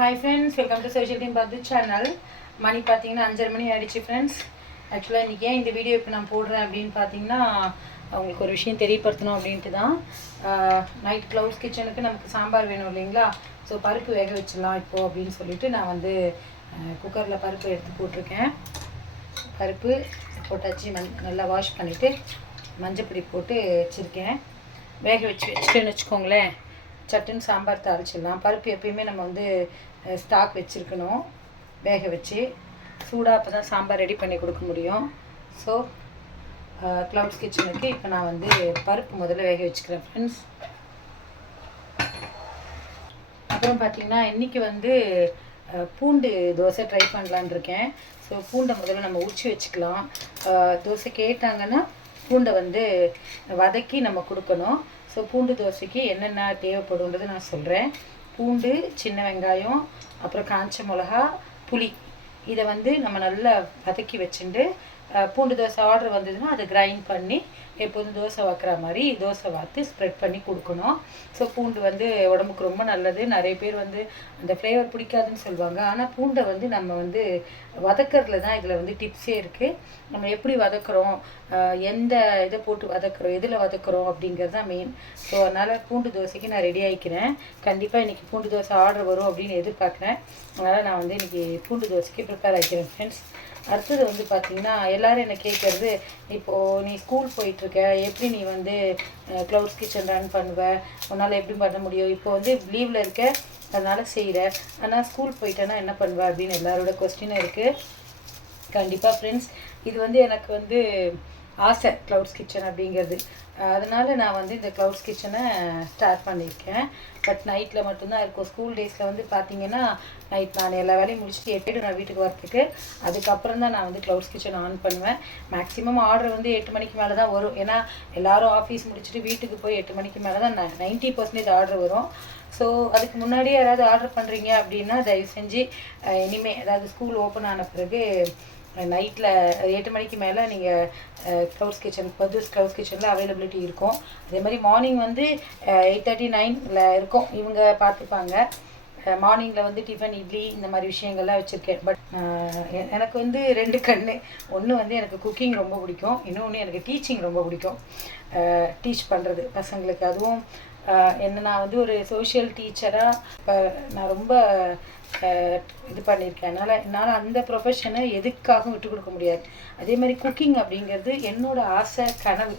Hi friends welcome to social team பத்து channel மணி பார்த்தீங்கன்னா அஞ்சரை மணி ஆயிடுச்சு ஃப்ரெண்ட்ஸ் ஆக்சுவலாக இன்றைக்கி ஏன் இந்த வீடியோ இப்போ நான் போடுறேன் அப்படின்னு பார்த்தீங்கன்னா அவங்களுக்கு ஒரு விஷயம் தெரியப்படுத்தணும் அப்படின்ட்டு தான். நைட் க்ளவுஸ் கிச்சனுக்கு நமக்கு சாம்பார் வேணும் இல்லைங்களா? ஸோ பருப்பு வேக வச்சிடலாம் இப்போது அப்படின்னு சொல்லிட்டு நான் வந்து குக்கரில் பருப்பு எடுத்து போட்டிருக்கேன். பருப்பு போட்டாச்சு மண் நல்லா வாஷ் பண்ணிவிட்டு மஞ்சப்பொடி போட்டு வச்சுருக்கேன். வேக வச்சு வச்சுட்டேன்னு வச்சுக்கோங்களேன். சட்டுன்னு சாம்பார் தாளிச்சிடலாம். பருப்பு எப்பயுமே நம்ம வந்து ஸ்டாக் வச்சுருக்கணும் வேக வச்சு. சூடாக அப்போ தான் சாம்பார் ரெடி பண்ணி கொடுக்க முடியும். ஸோ க்ளவுட்ஸ் கிச்சனுக்கு இப்போ நான் வந்து பருப்பு முதல்ல வேக வச்சுக்கிறேன் ஃப்ரெண்ட்ஸ் அப்புறம் பார்த்தீங்கன்னா இன்றைக்கி வந்து பூண்டு தோசை ட்ரை பண்ணலான்னு இருக்கேன். ஸோ பூண்டை முதல்ல நம்ம உச்சி வச்சுக்கலாம். தோசை கேட்டாங்கன்னா பூண்டை வந்து வதக்கி நம்ம கொடுக்கணும். ஸோ பூண்டு தோசைக்கு என்னென்ன தேவைப்படுன்றது நான் சொல்கிறேன் பூண்டு சின்ன வெங்காயம் அப்புறம் காஞ்ச மிளகா புளி. இதை வந்து நம்ம நல்லா வதக்கி வச்சுட்டு பூண்டு தோசை ஆர்டர் வந்ததுன்னா அதை கிரைண்ட் பண்ணி எப்போதும் தோசை வைக்கிற மாதிரி தோசை வாத்து ஸ்ப்ரெட் பண்ணி கொடுக்கணும். ஸோ பூண்டு வந்து உடம்புக்கு ரொம்ப நல்லது. நிறைய பேர் வந்து அந்த ஃப்ளேவர் பிடிக்காதுன்னு சொல்லுவாங்க. ஆனால் பூண்டை வந்து நம்ம வந்து வதக்கிறதுல தான் இதில் வந்து டிப்ஸே இருக்குது நம்ம எப்படி வதக்குறோம்? எந்த இதை போட்டு வதக்குறோம்? எதில் வதக்குறோம்? அப்படிங்கிறது தான் மெயின் ஸோ அதனால் பூண்டு தோசைக்கு நான் ரெடி ஆகிக்கிறேன் கண்டிப்பாக இன்றைக்கி பூண்டு தோசை ஆர்டர் வரும் அப்படின்னு எதிர்பார்க்குறேன். அதனால் நான் வந்து இன்றைக்கி பூண்டு தோசைக்கு ப்ரிப்பேர் ஆகிக்கிறேன் ஃப்ரெண்ட்ஸ் அடுத்தது வந்து பார்த்தீங்கன்னா எல்லாரும் என்ன கேட்குறது இப்போது நீ ஸ்கூல் போயிட்டுருக்க எப்படி நீ வந்து க்ளவுட்ஸ் கிச்சன் ரன் பண்ணுவ? உன்னால் எப்படி பண்ண முடியும்? இப்போ வந்து லீவில் இருக்க அதனால் செய்கிற ஆனால் ஸ்கூல் போயிட்டேன்னா என்ன பண்ணுவ அப்படின்னு எல்லாரோட கொஸ்டினும் இருக்குது கண்டிப்பாக ஃப்ரெண்ட்ஸ் இது வந்து எனக்கு வந்து ஆசை க்ளவுட்ஸ் கிச்சன் அப்படிங்கிறது. அதனால் நான் வந்து இந்த க்ளவுட்ஸ் கிச்சனை ஸ்டார்ட் பண்ணியிருக்கேன். பட் நைட்டில் மட்டும்தான் இருக்கும். ஸ்கூல் டேஸில் வந்து பார்த்தீங்கன்னா நைட் நான் எல்லா வேலையும் முடிச்சுட்டு எட்டு நான் வீட்டுக்கு வரத்துக்கு அதுக்கப்புறம் தான் நான் வந்து க்ளவுட்ஸ் கிச்சன் ஆன் பண்ணுவேன். மேக்ஸிமம் ஆர்டர் வந்து எட்டு மணிக்கு மேலே தான் வரும். ஏன்னா எல்லோரும் ஆஃபீஸ் முடிச்சுட்டு வீட்டுக்கு போய் எட்டு மணிக்கு மேலே தான் நைன்ட்டி பர்சன்டேஜ் ஆர்டர் வரும். ஸோ அதுக்கு முன்னாடியே யாராவது ஆர்டர் பண்ணுறீங்க அப்படின்னா தயவு செஞ்சு இனிமேல் அதாவது ஸ்கூல் ஓப்பன் ஆன பிறகு நைட்டில் எட்டு மணிக்கு மேலே நீங்கள் க்ளவுஸ் கிச்சன் பர்தூஸ் க்ளவுஸ் கிச்சனில் அவைலபிலிட்டி இருக்கும். அதே மாதிரி மார்னிங் வந்து எயிட் தேர்ட்டி நைனில் இருக்கும். இவங்க பார்த்துப்பாங்க மார்னிங்கில் வந்து டிஃபன் இட்லி இந்த மாதிரி விஷயங்கள்லாம் வச்சுருக்கேன். பட் எனக்கு வந்து ரெண்டு கண்ணு. ஒன்று வந்து எனக்கு குக்கிங் ரொம்ப பிடிக்கும். இன்னொன்று எனக்கு டீச்சிங் ரொம்ப பிடிக்கும். டீச் பண்ணுறது பசங்களுக்கு. அதுவும் என்ன நான் வந்து ஒரு சோஷியல் டீச்சராக இப்போ நான் ரொம்ப இது பண்ணியிருக்கேன். அதனால் என்னால் அந்த ப்ரொஃபஷனை எதுக்காகவும் விட்டு கொடுக்க முடியாது. அதே மாதிரி குக்கிங் அப்படிங்கிறது என்னோட ஆசை கனவு.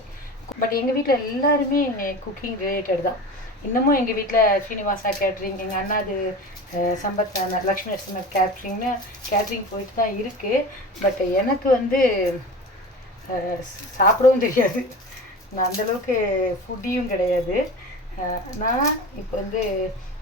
பட் எங்கள் வீட்டில் எல்லாருமே குக்கிங் ரிலேட்டட் தான். இன்னமும் எங்கள் வீட்டில் ஸ்ரீனிவாசா கேட்ரிங் எங்கள் அண்ணாது சம்பத் லக்ஷ்மி நரசிம்ம கேட்ரிங்னு கேட்ரிங் போயிட்டு தான் இருக்குது பட் எனக்கு வந்து சாப்பிடவும் தெரியாது. நான் அந்தளவுக்கு ஃபுட்டியும் கிடையாது. நான் இப்போ வந்து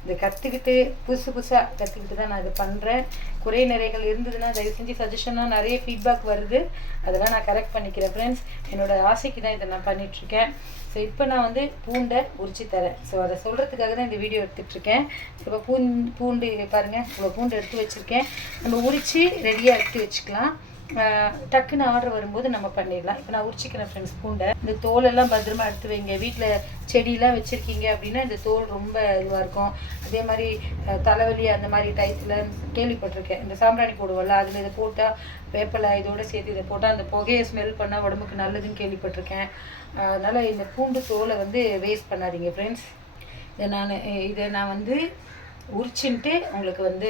இது கற்றுக்கிட்டு புதுசு புதுசாக கற்றுக்கிட்டு தான் நான் இது பண்ணுறேன் குறை நிறைகள் இருந்ததுன்னா தயவு செஞ்சு சஜஷனாக நிறைய ஃபீட்பேக் வருது. அதெல்லாம் நான் கரெக்ட் பண்ணிக்கிறேன் ஃப்ரெண்ட்ஸ் என்னோடய ஆசைக்கு தான் இதை நான் பண்ணிகிட்ருக்கேன் ஸோ இப்போ நான் வந்து பூண்டை உரிச்சு தரேன். ஸோ அதை சொல்கிறதுக்காக தான் இந்த வீடியோ எடுத்துகிட்ருக்கேன் இப்போ பூன் பூண்டு பாருங்கள் இவ்வளோ பூண்டு எடுத்து வச்சுருக்கேன். நம்ம உரித்து ரெடியாக எடுத்து வச்சுக்கலாம். டக்குன்னு ஆர்டர் வரும்போது நம்ம பண்ணிடலாம். இப்போ நான் உரிச்சிக்கிறேன் ஃப்ரெண்ட்ஸ் பூண்டை. இந்த தோலெல்லாம் பத்திரமா எடுத்து வைங்க. வீட்டில் செடியெலாம் வச்சுருக்கீங்க அப்படின்னா இந்த தோல் ரொம்ப இதுவாக இருக்கும். அதே மாதிரி தலைவலி அந்த மாதிரி டயத்தில் கேள்விப்பட்டிருக்கேன். இந்த சாம்பிராணி போடுவோம்ல அதில் இதை போட்டால் வேப்பலை இதோட சேர்த்து இதை போட்டால் அந்த புகையை ஸ்மெல் பண்ணால் உடம்புக்கு நல்லதுன்னு கேள்விப்பட்டிருக்கேன். அதனால் இந்த பூண்டு தோலை வந்து வேஸ்ட் பண்ணாதீங்க ஃப்ரெண்ட்ஸ் இதை நான் இதை நான் வந்து உரிச்சுன்ட்டு உங்களுக்கு வந்து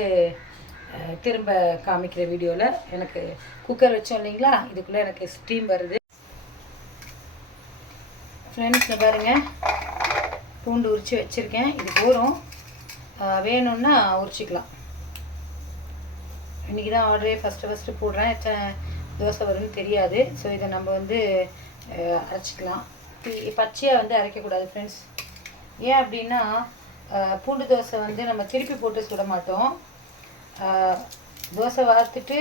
திரும்ப காமிக்கிற வீடியோவில் எனக்கு குக்கர் வச்சோம் இல்லைங்களா? இதுக்குள்ளே எனக்கு ஸ்டீம் வருது. ஃப்ரெண்ட்ஸ் பாருங்கள் பூண்டு உரித்து வச்சுருக்கேன். இது போகிறோம் வேணும்னா உரிச்சிக்கலாம். இன்றைக்கி தான் ஆர்டரே ஃபஸ்ட்டு ஃபஸ்ட்டு போடுறேன். தோசை வரும்னு தெரியாது. ஸோ இதை நம்ம வந்து அரைச்சிக்கலாம். பச்சையாக வந்து அரைக்கக்கூடாது ஃப்ரெண்ட்ஸ் ஏன் அப்படின்னா பூண்டு தோசை வந்து நம்ம திருப்பி போட்டு சுட மாட்டோம். தோசை வார்த்துட்டு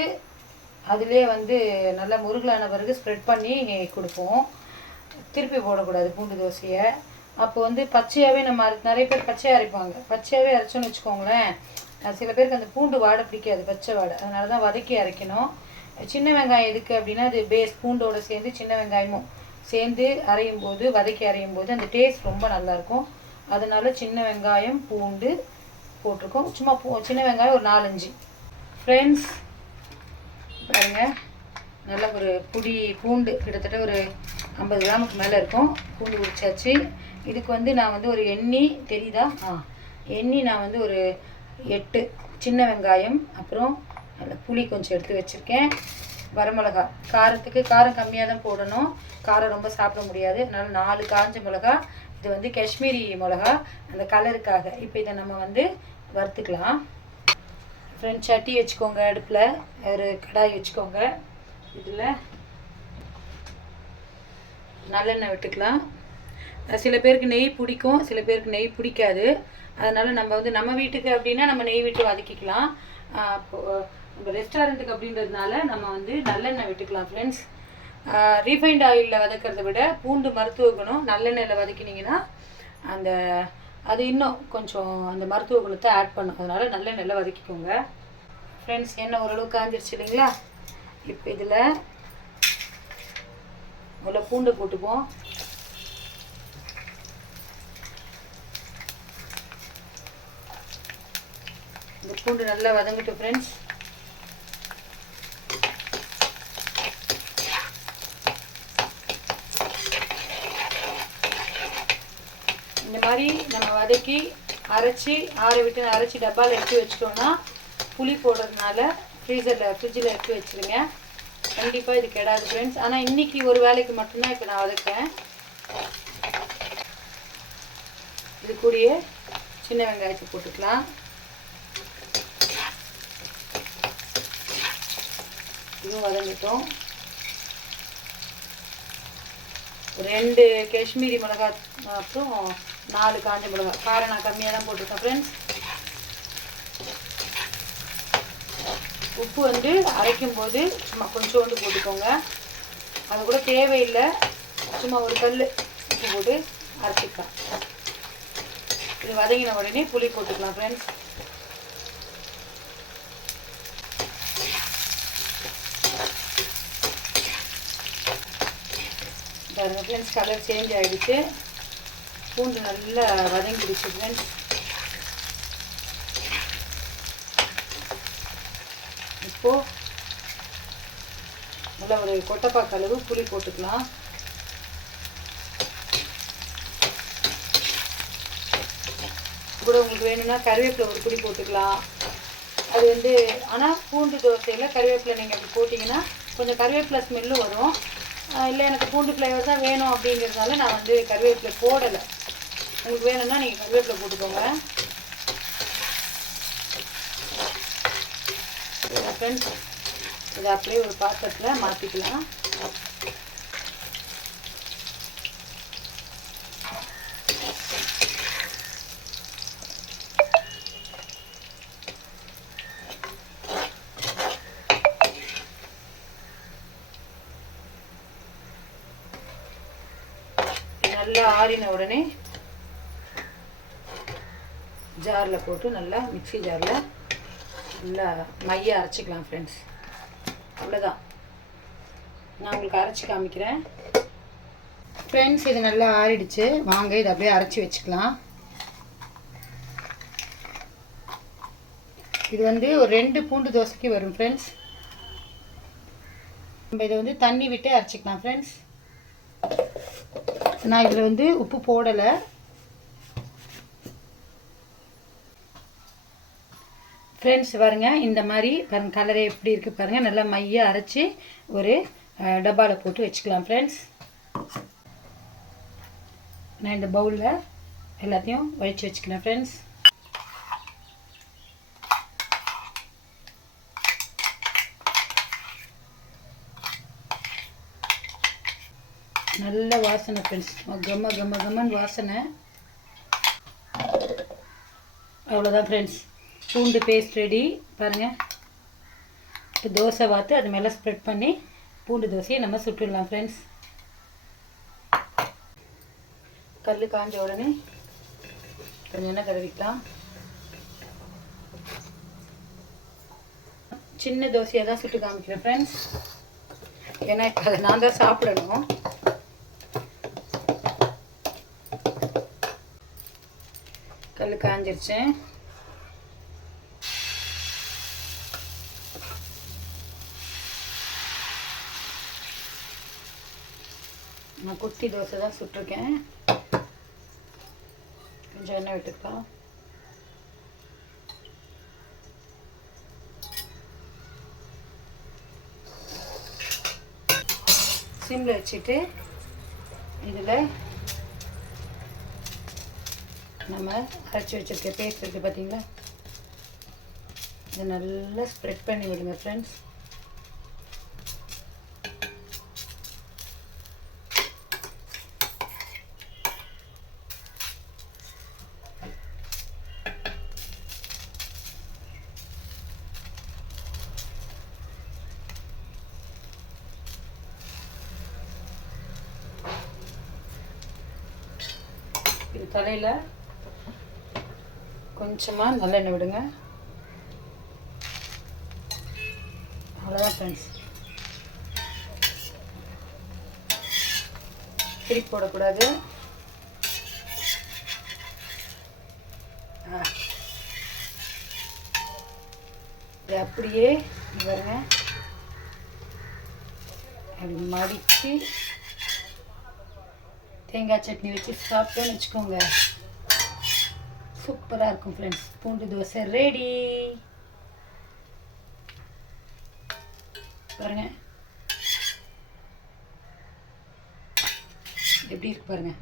அதிலே வந்து நல்லா முருகலான பிறகு ஸ்ப்ரெட் பண்ணி கொடுப்போம். திருப்பி போடக்கூடாது பூண்டு தோசையை. அப்போ வந்து பச்சையாகவே நம்ம அரை நிறைய பேர் பச்சையாக அரைப்பாங்க. பச்சையாகவே அரைச்சோன்னு வச்சுக்கோங்களேன். சில பேருக்கு அந்த பூண்டு வாடை பிடிக்காது பச்சை வாடை. அதனால தான் வதக்கி அரைக்கணும். சின்ன வெங்காயம் எதுக்கு அப்படின்னா அது பேஸ் பூண்டோடு சேர்ந்து சின்ன வெங்காயமும் சேர்ந்து அரையும் போது வதக்கி அரையும் போது அந்த டேஸ்ட் ரொம்ப நல்லாயிருக்கும் அதனால் சின்ன வெங்காயம் பூண்டு போட்டிருக்கோம். சும்மா போ சின்ன வெங்காயம் ஒரு நாலஞ்சு. ஃப்ரெண்ட்ஸ் பாருங்க. நல்ல ஒரு புடி பூண்டு கிட்டத்தட்ட ஒரு ஐம்பது கிராமுக்கு மேலே இருக்கும். பூண்டு உரிச்சாச்சு. இதுக்கு வந்து நான் வந்து ஒரு எண்ணி தெரியுதா? ஆ எண்ணி நான் வந்து ஒரு எட்டு சின்ன வெங்காயம் அப்புறம் நல்ல புளி கொஞ்சம் எடுத்து வச்சுருக்கேன். வரமிளகா. காரத்துக்கு காரம் கம்மியாக தான் போடணும். காரம் ரொம்ப சாப்பிட முடியாது. அதனால் நாலு காஞ்ச மிளகா இது வந்து காஷ்மீரி மிளகா. அந்த கலருக்காக இப்போ இதை நம்ம வந்து வறுத்துக்கலாம். ஃப்ரெண்ட் சட்டி வச்சுக்கோங்க அடுப்பில். ஒரு கடாய் வச்சுக்கோங்க. இதில் நல்லெண்ணெய் விட்டுக்கலாம். சில பேருக்கு நெய் பிடிக்கும் சில பேருக்கு நெய் பிடிக்காது. அதனால் நம்ம வந்து நம்ம வீட்டுக்கு அப்படின்னா நம்ம நெய் விட்டு வதக்கிக்கலாம். இப்போ நம்ம ரெஸ்டாரண்ட்டுக்கு அப்படின்றதுனால நம்ம வந்து நல்லெண்ணெய் விட்டுக்கலாம் ஃப்ரெண்ட்ஸ் ரீஃபைண்ட் ஆயிலில் வதக்கிறத விட பூண்டு மருத்துவ குணம் நல்லெண்ணெயில் வதக்கினீங்கன்னா அந்த அது இன்னும் கொஞ்சம் அந்த மருத்துவ குணத்தை ஆட் பண்ணும். அதனால் நல்லெண்ணெயில் வதக்கிக்கோங்க. ஃப்ரெண்ட்ஸ் எண்ணெய் ஓரளவுக்கு காஞ்சிருச்சு இல்லைங்களா? இப்போ இதில் முதல்ல பூண்டு போட்டுப்போம். இந்த பூண்டு நல்லா வதங்கட்டும் ஃப்ரெண்ட்ஸ் இந்த மாதிரி நம்ம வதக்கி அரைச்சி ஆற விட்டு அரைச்சி டப்பாவில் எடுத்து வச்சிட்டோம்னா புளி போடுறதுனால ஃப்ரீசரில் ஃப்ரிட்ஜில் எடுத்து வச்சிருங்க. கண்டிப்பாக இது கெடாது ஃப்ரெண்ட்ஸ் ஆனால் இன்னைக்கு ஒரு வேலைக்கு மட்டும்தான் இப்போ நான் வதக்கேன் இது கூடிய சின்ன வெங்காயத்தை போட்டுக்கலாம். இதுவும் வதங்கிட்டோம். ரெண்டு காஷ்மீரி மிளகாய் அப்புறம் நாலு காஞ்ச மிளகாய். காரம் நான் கம்மியாக தான் போட்டிருக்கேன் ஃப்ரெண்ட்ஸ் உப்பு வந்து அரைக்கும் போது சும்மா கொஞ்சோண்டு போட்டுக்கோங்க. அது கூட தேவையில்லை. சும்மா ஒரு கல் உப்பு போட்டு அரைச்சிக்கலாம். இது வதங்கின உடனே புளி போட்டுக்கலாம் ஃப்ரெண்ட்ஸ் பாருங்கள் ஃப்ரெண்ட்ஸ் கலர் சேஞ்ச் ஆகிடுச்சு பூண்டு நல்லா வதங்கிடுச்சு ஃப்ரெண்ட்ஸ் இப்போது நல்லா ஒரு கொட்டைப்பாக்கு அளவு புளி போட்டுக்கலாம். கூட உங்களுக்கு வேணும்னா கருவேப்பிலை ஒரு புளி போட்டுக்கலாம். அது வந்து ஆனால் பூண்டு தோசையில் கருவேப்பிலை நீங்கள் அப்படி போட்டிங்கன்னா கொஞ்சம் கருவேப்பிலை ஸ்மெல்லும் வரும். இல்லை எனக்கு பூண்டு ஃப்ளேவர் தான் வேணும் அப்படிங்கிறதுனால நான் வந்து கருவேப்பிலை போடலை. உங்களுக்கு வேணும்னா நீங்கள் கருவேப்பிலை போட்டுக்கோங்க. ஃப்ரெண்ட்ஸ் இதை அப்படியே ஒரு பாத்திரத்தில் மாற்றிக்கலாம் நல்லா ஆறின உடனே ஜாரில் போட்டு நல்லா மிக்ஸி ஜாரில் நல்லா மைய அரைச்சிக்கலாம் ஃப்ரெண்ட்ஸ் அவ்வளோதான் நான் உங்களுக்கு அரைச்சி காமிக்கிறேன். ஃப்ரெண்ட்ஸ் இது நல்லா ஆறிடுச்சு. வாங்க இதை அப்படியே அரைச்சி வச்சுக்கலாம். இது வந்து ஒரு ரெண்டு பூண்டு தோசைக்கு வரும் ஃப்ரெண்ட்ஸ் நம்ம இதை வந்து தண்ணி விட்டு அரைச்சிக்கலாம் ஃப்ரெண்ட்ஸ் நான் இதில் வந்து உப்பு போடலை. ஃப்ரெண்ட்ஸ் பாருங்க இந்த மாதிரி பாருங்க கலரே எப்படி இருக்குது பாருங்கள் நல்லா மைய அரைச்சி ஒரு டப்பாவில் போட்டு வச்சுக்கலாம் ஃப்ரெண்ட்ஸ் நான் இந்த பவுலில் எல்லாத்தையும் வச்சு வச்சுக்கிறேன் ஃப்ரெண்ட்ஸ் நல்ல வாசனை ஃப்ரெண்ட்ஸ் கம்ம கம்ம கம்மன் வாசனை. அவ்வளோதான் ஃப்ரெண்ட்ஸ் பூண்டு பேஸ்ட் ரெடி பாருங்கள் இப்போ தோசை வாத்து அது மேலே ஸ்ப்ரெட் பண்ணி பூண்டு தோசையை நம்ம சுட்டுடலாம் ஃப்ரெண்ட்ஸ் கல் காஞ்ச உடனே கொஞ்சம் எண்ணெய் தடவிக்கலாம் சின்ன தோசையாக தான் சுட்டு காமிக்கிறேன் ஃப்ரெண்ட்ஸ் ஏன்னா இப்போ அதை நான் தான் சாப்பிடணும். கல் காஞ்சிருச்சு. நான் குட்டி தோசை தான் சுட்டிருக்கேன். கொஞ்சம் எண்ணெய் விட்டுக்கலாம் சிம்மில் வச்சுட்டு இதில் நம்ம அரைச்சி வச்சிருக்க பேஸ்ட் இருக்குது பார்த்தீங்களா இதை நல்லா ஸ்ப்ரெட் பண்ணி விடுங்க ஃப்ரெண்ட்ஸ் இது தலையில் கொஞ்சமாக நல்லெண்ணெய் விடுங்க. அவ்வளோதான் ஃப்ரெண்ட்ஸ் திருப்பி போடக்கூடாது. ஆ. இது அப்படியே வருங்க பாருங்க. அப்படி மடித்து தேங்காய் சட்னி வச்சு சாப்பிட்டோன்னு வச்சுக்கோங்க. சூப்பராக இருக்கும் ஃப்ரெண்ட்ஸ் பூண்டு தோசை ரெடி பாருங்க. எப்படி இருக்கு பாருங்க.